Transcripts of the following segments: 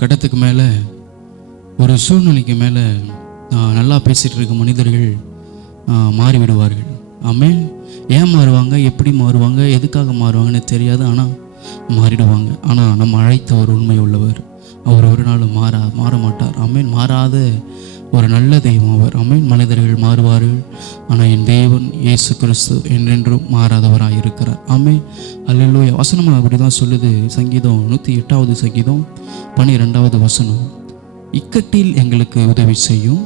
கட்டத்துக்கு மேலே, ஒரு சூழ்நிலைக்கு மேலே நல்லா பேசிகிட்டு இருக்க மனிதர்கள் மாறிவிடுவார்கள். ஆமென். ஏன் மாறுவாங்க, எப்படி மாறுவாங்க, எதுக்காக மாறுவாங்கன்னு தெரியாது, ஆனால் மாறிடுவாங்க. ஆனால் நம்ம அழைத்தவர் உண்மை உள்ளவர். அவர் ஒரு நாளும் மாற மாட்டார். ஆமென். மாறாத ஒரு நல்ல தெய்வம் அவர். ஆமென். மனிதர்கள் மாறுவார்கள், ஆனால் என் தேவன் இயேசு கிறிஸ்து என்றென்றும் மாறாதவராக இருக்கிறார். ஆமென். அல்லேலூயா. வசனமாக அப்படி தான் சொல்லுது. சங்கீதம் 108 சங்கீதம் 12 வசனம், இக்கட்டில் எங்களுக்கு உதவி செய்யும்,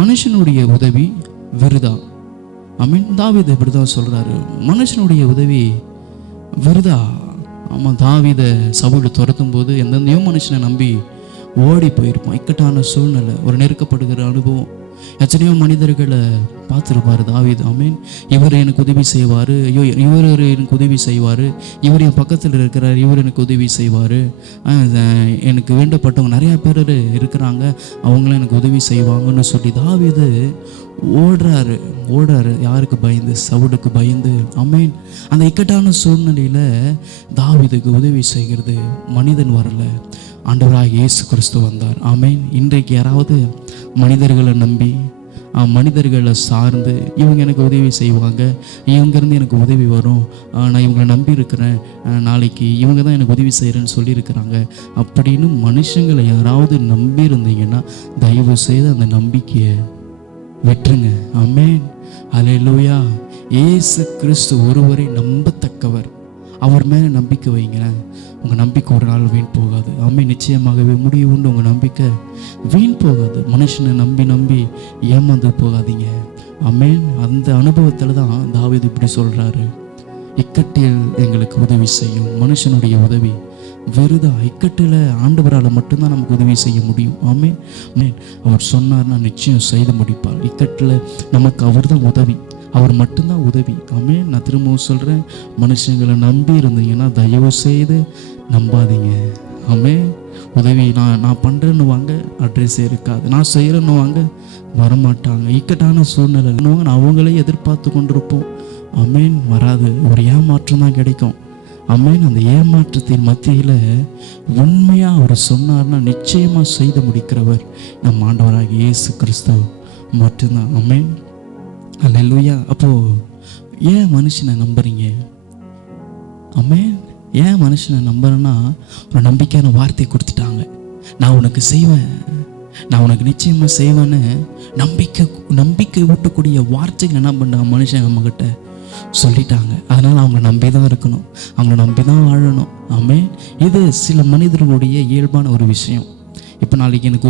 மனுஷனுடைய உதவி விருதா. ஆமென். தாவீது இப்படி தான் சொல்கிறாரு, மனுஷனுடைய உதவி விருதா. ஆமாம், தாவீதை சவுல் துரத்தும் போது எந்தெந்தையோ மனுஷனை நம்பி ஓடி போயிருப்பான். இக்கட்டான சூழ்நிலை, ஒரு நெருக்கப்படுகிற அனுபவம், எத்தனையோ மனிதர்களை பார்த்துருப்பார் தாவீது. ஆமென். இவர் எனக்கு உதவி செய்வார், ஐயோ இவர் எனக்கு உதவி செய்வார், இவர் என் பக்கத்தில் இருக்கிறார், இவர் எனக்கு உதவி செய்வார், எனக்கு வேண்டப்பட்டவங்க நிறையா பேர் இருக்கிறாங்க, அவங்களும் எனக்கு உதவி செய்வாங்கன்னு சொல்லி தாவீது ஓடுறாரு. யாருக்கு பயந்து? சவுலுக்கு பயந்து. ஆமென். அந்த இக்கட்டான சூழ்நிலையில் தாவீதுக்கு உதவி செய்கிறது மனிதன் வரல, ஆண்டவராக இயேசு கிறிஸ்து வந்தார். ஆமென். இன்றைக்கு யாராவது மனிதர்களை நம்பி, மனிதர்களை சார்ந்து, இவங்க எனக்கு உதவி செய்வாங்க, இவங்கேருந்து எனக்கு உதவி வரும், நான் இவங்களை நம்பி இருக்கிறேன், நாளைக்கு இவங்க தான் எனக்கு உதவி செய்கிறேன்னு சொல்லியிருக்கிறாங்க அப்படின்னு மனுஷங்களை யாராவது நம்பி இருந்தீங்கன்னா தயவு செய்து அந்த நம்பிக்கையை விட்டுருங்க. ஆமென். அல்லேலூயா. இயேசு கிறிஸ்து ஒருவரை நம்பத்தக்கவர். அவர் மேலே நம்பிக்கை வைங்களேன். உங்கள் நம்பிக்கை ஒரு நாள் வீண் போகாது. ஆமென். நிச்சயமாகவே முடிவு உண்டு. உங்கள் நம்பிக்கை வீண் போகாது. மனுஷனை நம்பி ஏமாந்து போகாதீங்க. ஆமென். அந்த அனுபவத்தில் தான் தாவீது இப்படி சொல்கிறாரு, இக்கட்டில் எங்களுக்கு உதவி செய்யும், மனுஷனுடைய உதவி விருதா. இக்கட்டில் ஆண்டவரால் மட்டும்தான் நமக்கு உதவி செய்ய முடியும். ஆமென். அவர் சொன்னார்னா நிச்சயம் செய்து முடிப்பார். இக்கட்டில் நமக்கு அவர் தான் உதவி, அவர் மட்டும்தான் உதவி. ஆமென். நான் திரும்பவும் சொல்கிறேன், மனுஷங்களை நம்பி இருந்தீங்கன்னா தயவு செய்து நம்பாதீங்க. ஆமென். உதவி நான் பண்ணுறேன்னு வாங்க, அட்ரஸே இருக்காது. நான் செய்கிறேன்னு வாங்க, வரமாட்டாங்க. இக்கட்டான சூழ்நிலை அவங்களே எதிர்பார்த்து கொண்டிருப்போம். ஆமென். வராது. ஒரு ஏமாற்றம் தான் கிடைக்கும். ஆமென். அந்த ஏமாற்றத்தின் மத்தியில் உண்மையாக அவர் சொன்னார்னா நிச்சயமாக செய்து முடிக்கிறவர் நம் ஆண்டவராகிய இயேசு கிறிஸ்து மட்டும்தான். ஆமென். அல்லேலூயா. அப்போது ஏன் மனுஷனை நம்புறீங்க? ஆமென். ஏன் மனுஷனை நம்புறேன்னா, ஒரு நம்பிக்கையான வார்த்தை கொடுத்துட்டாங்க, நான் உனக்கு செய்வேன், நான் உனக்கு நிச்சயமாக செய்வேன்னு நம்பிக்கை ஊட்டக்கூடிய வார்த்தைகள் என்ன பண்ணாங்க மனுஷன் நம்மக்கிட்ட சொல்லிட்டாங்க. அதனால் அவங்க நம்பி தான் இருக்கணும், அவங்கள நம்பி தான் வாழணும். ஆமென். இது சில மனிதர்களுடைய இயல்பான ஒரு விஷயம். இப்போ நாளைக்கு எனக்கு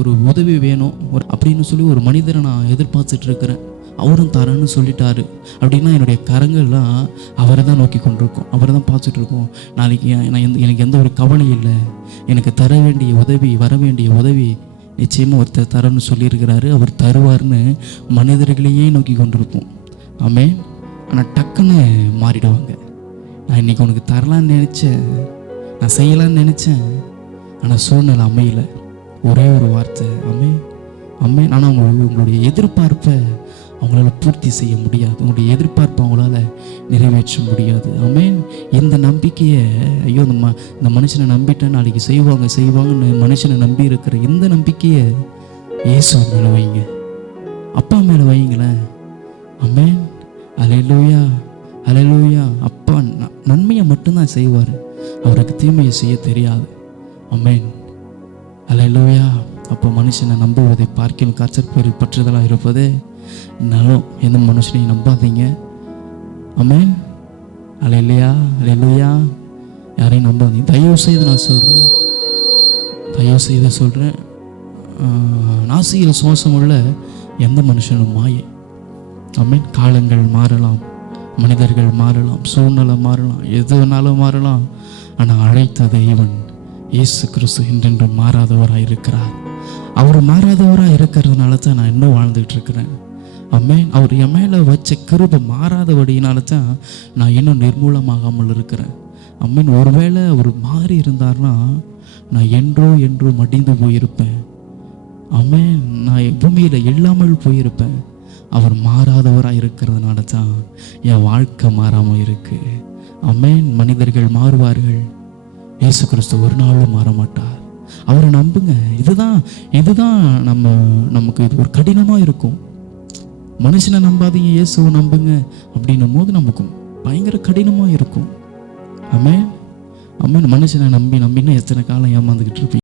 ஒரு உதவி வேணும் அப்படின்னு சொல்லி ஒரு மனிதரை நான் எதிர்பார்த்துட்டு இருக்கிறேன், அவரும் தரேன்னு சொல்லிட்டாரு அப்படின்னா என்னுடைய கரங்கள்லாம் அவரை தான் நோக்கி கொண்டிருக்கோம், அவரை தான் பார்த்துட்டு இருக்கோம். நாளைக்கு எனக்கு எந்த ஒரு கவலை இல்லை, எனக்கு தர வேண்டிய உதவி, வர வேண்டிய உதவி நிச்சயமாக ஒருத்தர் தரேன்னு சொல்லியிருக்கிறாரு, அவர் தருவார்னு மனிதர்களையே நோக்கி கொண்டிருப்போம். ஆமென். ஆனால் டக்குன்னு மாறிடுவாங்க. நான் இன்றைக்கி உனக்கு தரலான்னு நினச்சேன், நான் செய்யலான்னு நினச்சேன், ஆனால் சூழ்நிலை அமையலை. ஒரே ஒரு வார்த்தை ஆமென், ஆமென். ஆனால் உங்களுடைய எதிர்பார்ப்பை அவங்களால பூர்த்தி செய்ய முடியாது, உங்களுடைய எதிர்பார்ப்பை அவங்களால நிறைவேற்ற முடியாது. ஆமென். இந்த நம்பிக்கையை, ஐயோ இந்த மனுஷனை நம்பிட்டேன் நாளைக்கு செய்வாங்கன்னு மனுஷனை நம்பி இருக்கிற இந்த நம்பிக்கையை இயேசு மேலே வைங்க, அப்பா மேலே வைங்களேன். ஆமென். அல்லேலூயா. அல்லேலூயா. அப்பா நன்மையை மட்டும்தான் செய்வார், அவருக்கு தீமையை செய்ய தெரியாது. ஆமென். அல்லேலூயா. அப்போ மனுஷனை நம்புவதை பார்க்கும் கர்த்தர் பற்றுதலாக இருப்பதே நலம். எந்த மனுஷனையும் நம்பாதீங்க. ஆமென். அல்லேலூயா. அல்லேலூயா. யாரையும் நம்பாதீங்க. தயவு செய்து சொல்கிறேன், நாசியில் சுவாசம் உள்ள எந்த மனுஷனும் மாயை. ஆமென். காலங்கள் மாறலாம், மனிதர்கள் மாறலாம், சூழ்நிலை மாறலாம், எது வேணாலும் மாறலாம், ஆனால் அழைத்த தெய்வன் இயேசு கிறிஸ்து என்றென்று மாறாதவராக இருக்கிறார். அவர் மாறாதவராக இருக்கிறதுனால தான் நான் இன்னும் வாழ்ந்துகிட்டு இருக்கிறேன். ஆமென். அவர் என் மேலே வச்ச கிருபை மாறாதபடியினால தான் நான் இன்னும் நிர்மூலமாகாமல் இருக்கிறேன். ஆமென். ஒருவேளை அவர் மாறி இருந்தார்னா நான் என்றோ மடிந்து போயிருப்பேன். ஆமென். நான் பூமியில் இல்லாமல் போயிருப்பேன். அவர் மாறாதவராக இருக்கிறதுனால தான் என் வாழ்க்கை மாறாமல் இருக்குது. ஆமென். மனிதர்கள் மாறுவார்கள், இயேசு கிறிஸ்து ஒரு நாளும் மாற மாட்டார். அவரை நம்புங்க. இதுதான் நமக்கு இது ஒரு கடினமாக இருக்கும். மனுஷனை நம்பாதீங்க, இயேசுவை நம்புங்க அப்படின்னும் போது நமக்கு பயங்கர கடினமாக இருக்கும். ஆமென். மனுஷனை நம்பினா எத்தனை காலம் ஏமாந்துக்கிட்டு இருப்பீங்க.